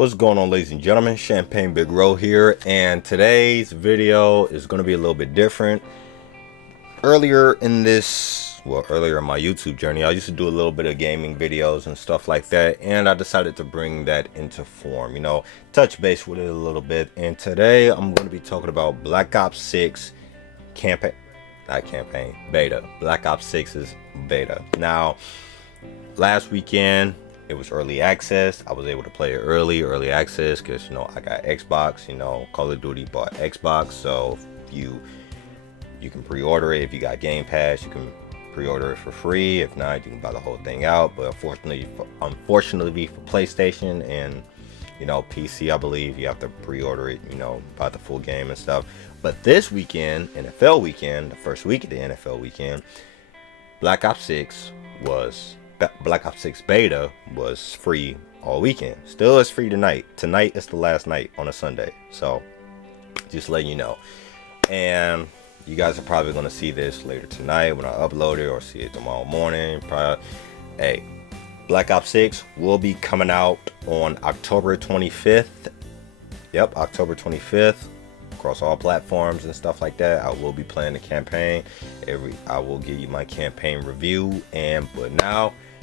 What's going on, ladies and gentlemen? Champagne Big Ro here, and today's video is going to be a little bit different. Earlier in my YouTube journey, I used to do a little bit of gaming videos and stuff like that, and I decided to bring that into form, touch base with it a little bit. And today I'm going to be talking about Black Ops 6 beta. Black Ops 6's beta. Now, last weekend it was early access. I was able to play it early access because I got Xbox. Call of Duty bought Xbox, so you can pre-order it. If you got Game Pass, you can pre-order it for free. If not, you can buy the whole thing out. But unfortunately for PlayStation and PC, I believe you have to pre-order it, buy the full game and stuff. But this weekend, NFL weekend, the first week of the NFL weekend, Black Ops 6 beta was free all weekend. Still is free tonight. Tonight is the last night on a Sunday. So just letting you know. And you guys are probably going to see this later tonight when I upload it, or see it tomorrow morning. Hey, Black Ops 6 will be coming out on October 25th. Yep, October 25th. Across all platforms and stuff like that. I will be playing the campaign. I will give you my campaign review.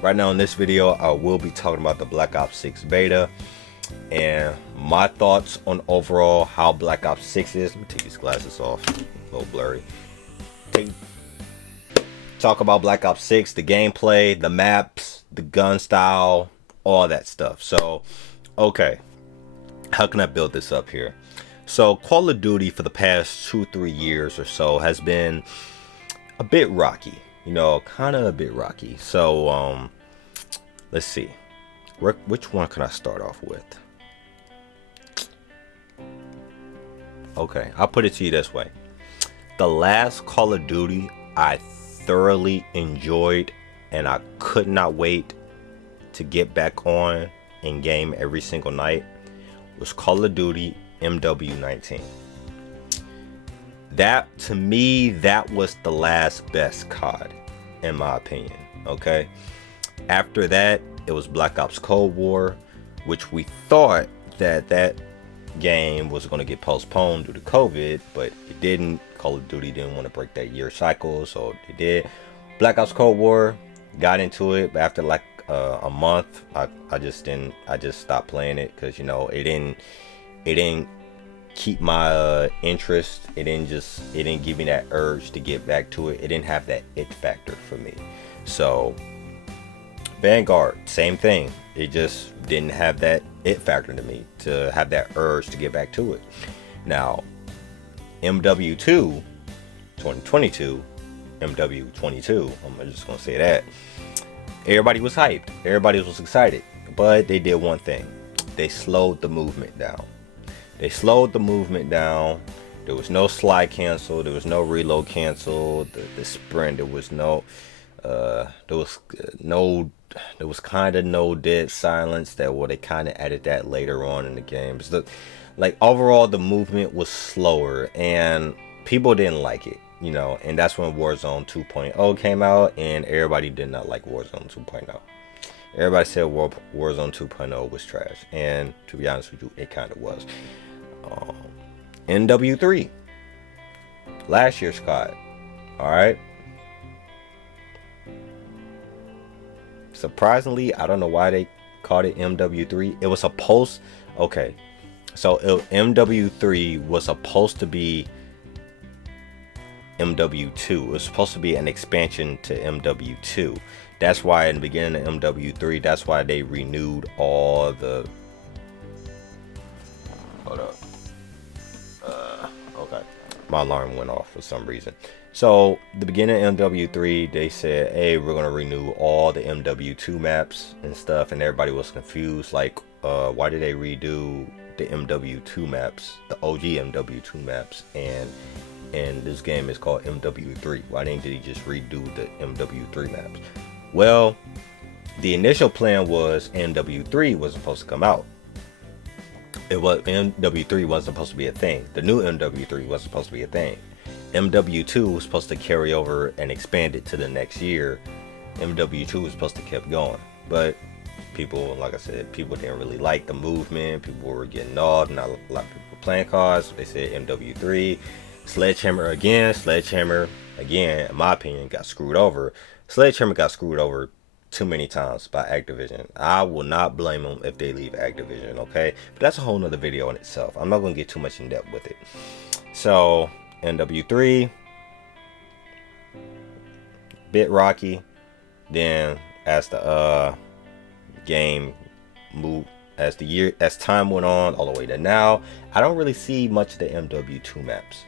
Right now in this video, I will be talking about the Black Ops 6 beta and my thoughts on overall how Black Ops 6 is. Let me take these glasses off, a little blurry. Talk about Black Ops 6, the gameplay, the maps, the gun style, all that stuff. So, okay, how can I build this up here? So, Call of Duty for the past 2-3 years or so has been a bit rocky. Kind of a bit rocky. So, let's see. Which one can I start off with? Okay, I'll put it to you this way. The last Call of Duty I thoroughly enjoyed, and I could not wait to get back on and game every single night, was Call of Duty MW19. That, to me, that was the last best COD, in my opinion. Okay, after that it was Black Ops Cold War, which we thought that game was going to get postponed due to COVID, but it didn't. Call of Duty didn't want to break that year cycle, so they did. Black Ops Cold War, got into it, but after like a month, I just stopped playing it because it didn't keep my interest. It didn't give me that urge to get back to it. It didn't have that it factor for me. So Vanguard, same thing. It just didn't have that it factor to me to have that urge to get back to it. Now MW2 2022, MW22, I'm just gonna say that everybody was hyped, everybody was excited, but they did one thing. They slowed the movement down. There was no slide cancel. There was no reload cancel. The sprint. There was kind of no dead silence. They kind of added that later on in the game. Overall, the movement was slower, and people didn't like it. And that's when Warzone 2.0 came out, and everybody did not like Warzone 2.0. Everybody said Warzone 2.0 was trash, and to be honest with you, it kind of was. NW3, last year's COD. All right. Surprisingly, I don't know why they called it MW3. It was supposed. Okay, so MW3 was supposed to be MW2. It was supposed to be an expansion to MW2. That's why in the beginning of MW3, that's why they renewed all the. Hold up. Okay, my alarm went off for some reason. So the beginning of MW3, they said, hey, we're gonna renew all the MW2 maps and stuff, and everybody was confused, like, why did they redo the MW2 maps, the OG MW2 maps, and this game is called MW3? Why didn't they just redo the MW3 maps? Well, the initial plan was MW3 was supposed to come out. MW3 wasn't supposed to be a thing. The new MW3 was supposed to be a thing. MW2 was supposed to carry over and expand it to the next year. MW2 was supposed to keep going, but People, like I said, people didn't really like the movement. People were getting gnawed. Not a lot of people were playing cards. They said MW3. Sledgehammer again. Sledgehammer again, in my opinion, got screwed over. Sledgehammer got screwed over too many times by Activision. I will not blame them if they leave Activision, okay? But that's a whole nother video in itself. I'm not going to get too much in depth with it. So, NW3, bit rocky. Then, as the game moved, as time went on, all the way to now, I don't really see much of the MW2 maps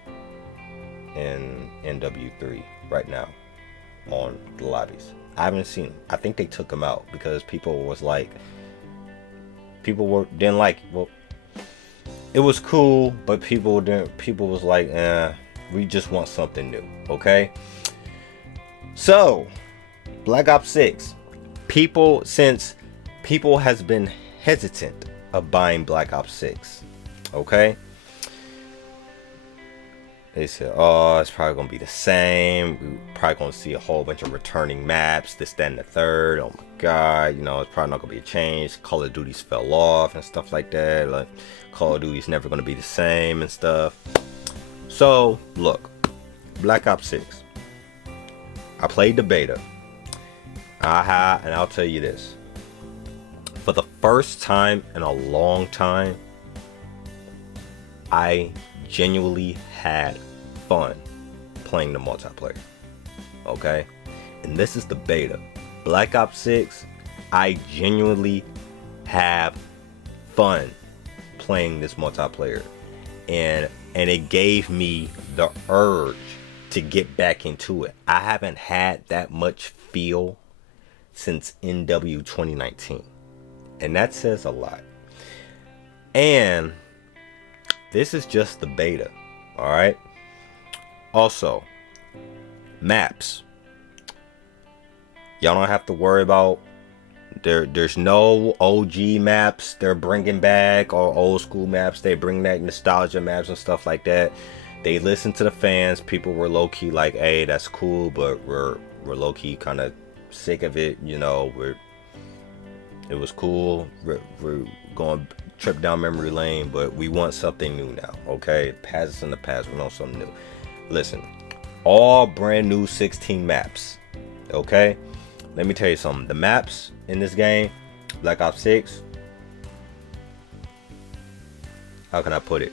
in NW3 right now on the lobbies. I haven't seen them. I think they took them out because people was like, didn't like. Well, it was cool, but people didn't. People was like, we just want something new. Okay. So, Black Ops 6. Since people has been hesitant of buying Black Ops 6. Okay. They said, oh, it's probably going to be the same. We're probably going to see a whole bunch of returning maps, this, that, and the third. Oh my God, you know, it's probably not going to be a change. Call of Duty's fell off and stuff like that. Like, Call of Duty's never going to be the same and stuff. So, look, Black Ops 6. I played the beta. And I'll tell you this. For the first time in a long time, I genuinely had fun playing the multiplayer. Okay? And this is the beta. Black Ops 6, I genuinely have fun playing this multiplayer. And it gave me the urge to get back into it. I haven't had that much feel since NW 2019. And that says a lot. And this is just the beta. Alright? Also, maps. Y'all don't have to worry about there's no OG maps they're bringing back or old school maps. They bring back nostalgia maps and stuff like that. They listen to the fans. People were low-key like, hey, that's cool, but we're low-key kind of sick of it. You know, it was cool. We're going trip down memory lane, but we want something new now. Okay, past is in the past. We want something new. Listen, all brand new 16 maps. Okay, let me tell you something. The maps in this game, Black Ops 6, how can I put it?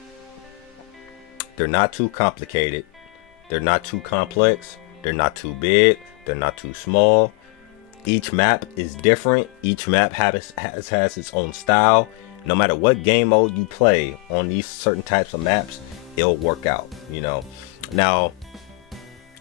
They're not too complicated. They're not too complex. They're not too big. They're not too small. Each map is different. Each map has its own style. No matter what game mode you play on these certain types of maps, it'll work out, you know. Now,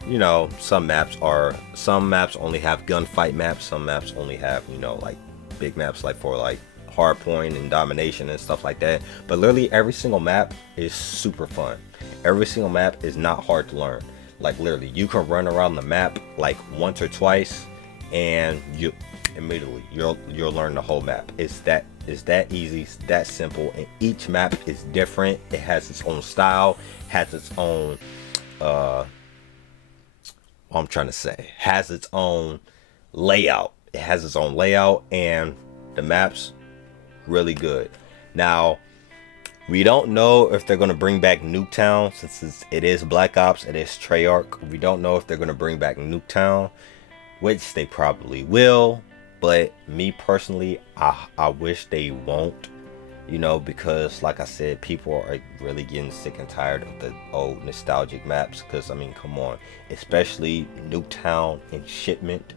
you know, some maps only have gunfight maps. Some maps only have, you know, like big maps like for like hardpoint and domination and stuff like that. But literally every single map is super fun. Every single map is not hard to learn. Like literally you can run around the map like once or twice and you immediately you'll learn the whole map. It's that easy, it's that simple, and each map is different. It has its own style, has its own has its own layout. It has its own layout, and the maps really good. Now, we don't know if they're going to bring back Nuketown, since it is Black Ops, it is Treyarch. We don't know if they're going to bring back Nuketown, which they probably will, but me personally, I wish they won't, you know, because like I said, people are really getting sick and tired of the old nostalgic maps. Because I mean, come on, especially Nuketown and Shipment,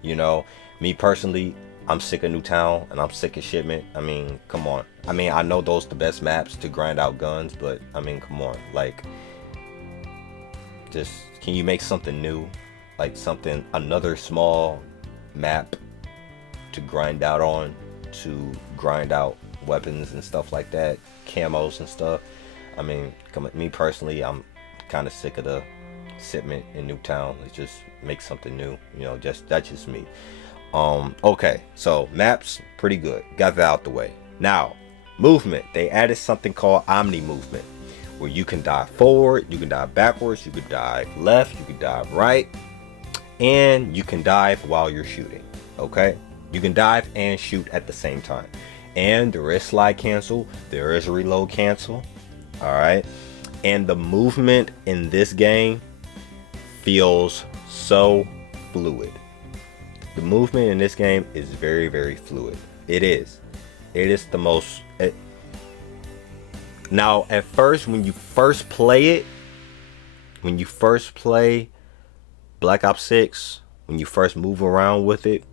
you know. Me personally, I'm sick of Nuketown and I'm sick of Shipment. I mean, come on. I mean, I know those are the best maps to grind out guns, but I mean, come on, like, just can you make something new, like something, another small map to grind out on, to grind out weapons and stuff like that, camos and stuff. I mean, me personally, I'm kind of sick of the Shipment in Nuketown. Let's just make something new, you know. That's just me. Okay, so maps, pretty good. Got that out the way. Now, movement. They added something called Omni movement, where you can dive forward, you can dive backwards, you can dive left, you can dive right, and you can dive while you're shooting. Okay, You can dive and shoot at the same time. And there is slide cancel, there is reload cancel. All right. And the movement in this game feels so fluid. The movement in this game is very, very fluid. It is. It is the most. Now, at first, when you first play Black Ops 6, when you first move around with it,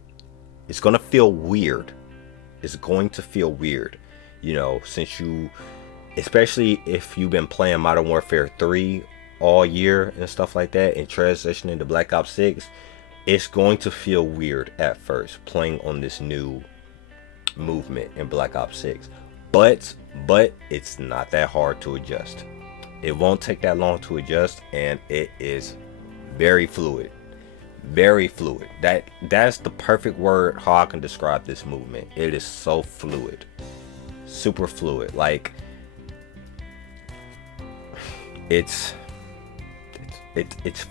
it's going to feel weird. It's going to feel weird. You know, since you, especially if you've been playing Modern Warfare 3 all year and stuff like that, and transitioning to Black Ops 6, it's going to feel weird at first playing on this new movement in Black Ops 6. But it's not that hard to adjust. It won't take that long to adjust, and it is very fluid. Very fluid. That's the perfect word how I can describe this movement. It is so fluid. Super fluid. Like it's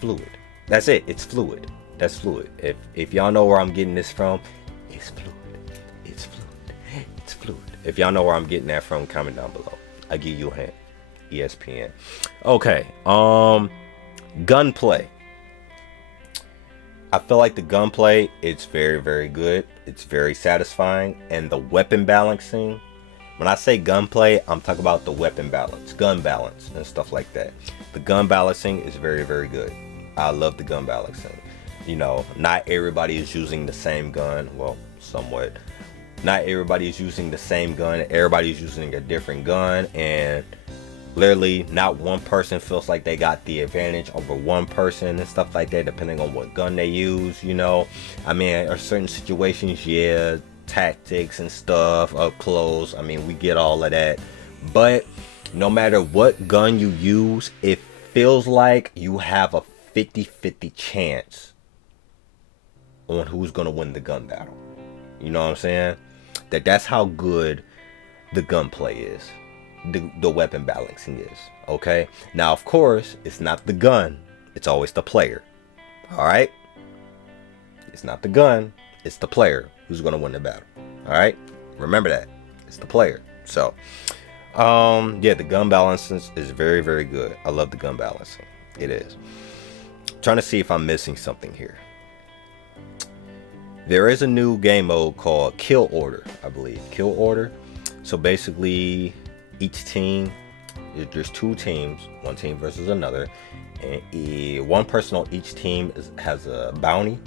fluid. That's it. It's fluid. That's fluid. If y'all know where I'm getting this from, it's fluid. It's fluid. It's fluid. If y'all know where I'm getting that from, comment down below. I'll give you a hint. ESPN. Okay. Gunplay. I feel like the gunplay, it's very, very good. It's very satisfying. And the weapon balancing, when I say gunplay, I'm talking about the weapon balance, gun balance and stuff like that. The gun balancing is very, very good. I love the gun balancing. You know, not everybody is using the same gun. Well, somewhat. Not everybody is using the same gun. Everybody's using a different gun. And literally not one person feels like they got the advantage over one person and stuff like that, depending on what gun they use. You know, I mean, there are certain situations, yeah, tactics and stuff, up close, I mean, we get all of that. But no matter what gun you use, it feels like you have a 50-50 chance on who's gonna win the gun battle. You know what I'm saying? That's how good the gunplay is. The weapon balancing is. Okay, now of course it's not the gun, it's always the player. All right, it's not the gun, it's the player who's going to win the battle. All right, remember that, it's the player. So yeah, the gun balancing is very, very good. I love the gun balancing. It is. I'm trying to see if I'm missing something here. There is a new game mode called Kill Order, I believe. Kill Order. So basically, each team, there's two teams, one team versus another, and one person on each team has a bounty.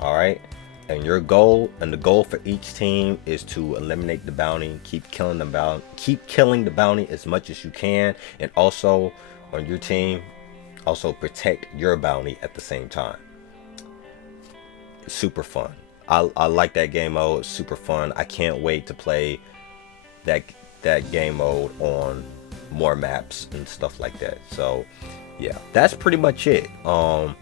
All right, and the goal for each team is to eliminate the bounty, keep killing the bounty as much as you can, and also on your team, also protect your bounty at the same time. Super fun. I like that game mode. It's super fun. I can't wait to play that game mode on more maps and stuff like that. So yeah, that's pretty much it. To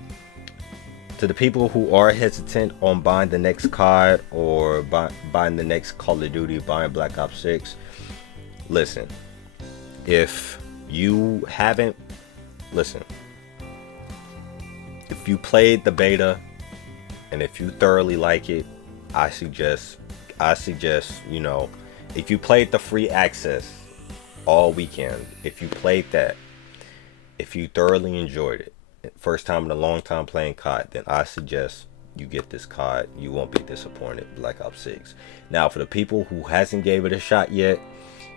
the people who are hesitant on buying the next COD or buying the next Call of Duty, buying Black Ops 6, listen, if you haven't, listen, if you played the beta and if you thoroughly like it, I suggest, you know, if you played the free access all weekend, if you played that, if you thoroughly enjoyed it, first time in a long time playing COD, then I suggest you get this COD. You won't be disappointed. Black Ops 6. Now, for the people who hasn't gave it a shot yet,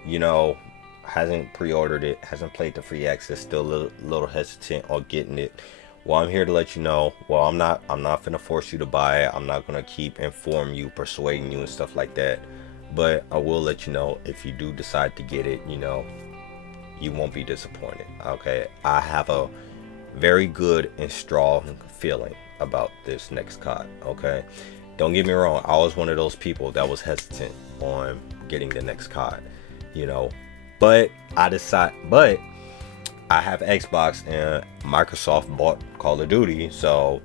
you know, hasn't pre-ordered it, hasn't played the free access, still a little hesitant on getting it, well, I'm here to let you know. Well, I'm not gonna force you to buy it. I'm not gonna keep informing you, persuading you and stuff like that. But I will let you know, if you do decide to get it, you know, you won't be disappointed. Okay, I have a very good and strong feeling about this next COD. Okay, don't get me wrong, I was one of those people that was hesitant on getting the next COD, you know, but I have Xbox and Microsoft bought Call of Duty, so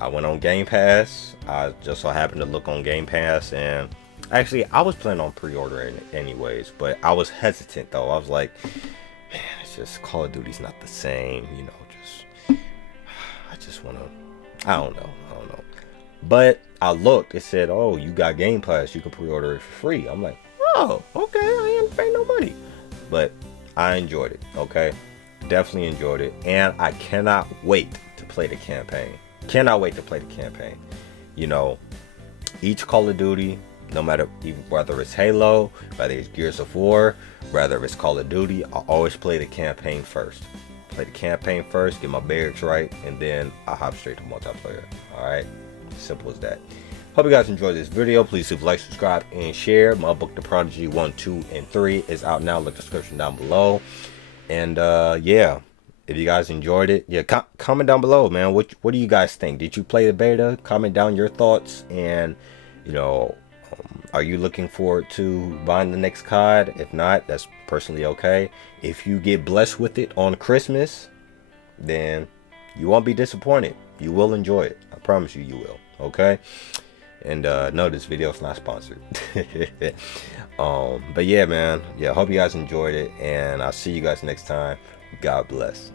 I went on Game Pass. I just so happened to look on Game Pass, and actually I was planning on pre-ordering it anyways, but I was hesitant though. I was like, man, it's just Call of Duty's not the same, you know, I just want to, I don't know. But I looked, it said, oh, you got Game Pass, you can pre-order it for free. I'm like, oh, okay, I ain't paying no money. But I enjoyed it, okay? Definitely enjoyed it. And I cannot wait to play the campaign. Cannot wait to play the campaign. You know, each Call of Duty, no matter whether it's Halo, whether it's Gears of War, whether it's Call of Duty, I always play the campaign first. Play the campaign first, get my barracks right, and then I hop straight to multiplayer. Alright? Simple as that. Hope you guys enjoyed this video. Please leave a like, subscribe, and share. My book, The Prodigy 1, 2, and 3 is out now. Look the description down below. And yeah, if you guys enjoyed it, yeah, comment down below, man. What do you guys think? Did you play the beta? Comment down your thoughts. And you know, are you looking forward to buying the next COD? If not, that's personally okay. If you get blessed with it on Christmas, then you won't be disappointed. You will enjoy it. I promise you, you will. Okay. And no, this video is not sponsored. But yeah, man, yeah, hope you guys enjoyed it, and I'll see you guys next time. God bless.